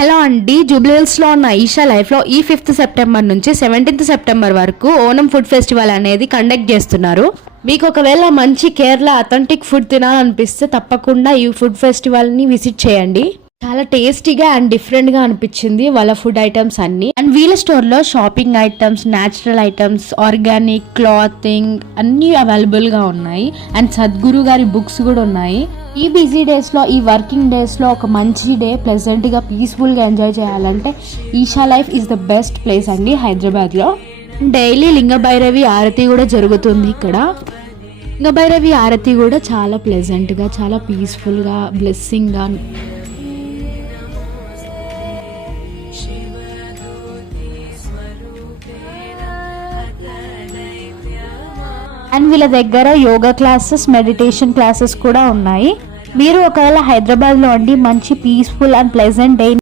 Hello అండి, జూబ్లీహిల్స్లో ఉన్న ఈషా లైఫ్లో ఈ 5th సెప్టెంబర్ నుంచి 17th సెప్టెంబర్ వరకు ఓనం ఫుడ్ ఫెస్టివల్ అనేది కండక్ట్ చేస్తున్నారు. మీకు ఒకవేళ మంచి కేరళ అథెంటిక్ ఫుడ్ తినాలనిపిస్తే తప్పకుండా ఈ ఫుడ్ ఫెస్టివల్ని విజిట్ చేయండి. చాలా టేస్టీగా అండ్ డిఫరెంట్గా అనిపించింది వాళ్ళ ఫుడ్ ఐటమ్స్ అన్ని. అండ్ వీళ్ళ స్టోర్లో shopping items, natural items, organic clothing అన్నీ అవైలబుల్గా ఉన్నాయి. అండ్ సద్గురు గారి బుక్స్ కూడా ఉన్నాయి. ఈ బిజీ డేస్లో, ఈ వర్కింగ్ డేస్లో ఒక మంచి డే ప్లెజెంట్గా పీస్ఫుల్గా ఎంజాయ్ చేయాలంటే Isha life is the best place అండి హైదరాబాద్లో. డైలీ లింగభైరవి ఆరతి కూడా జరుగుతుంది ఇక్కడ. లింగభైరవి ఆరతి కూడా చాలా ప్లెజెంట్గా, చాలా పీస్ఫుల్గా, బ్లెస్సింగ్గా. అండ్ వీళ్ళ దగ్గర యోగా క్లాసెస్, మెడిటేషన్ క్లాసెస్ కూడా ఉన్నాయి. మీరు ఒకవేళ హైదరాబాద్లో ఉండి మంచి పీస్ఫుల్ అండ్ ప్లెజెంట్ డే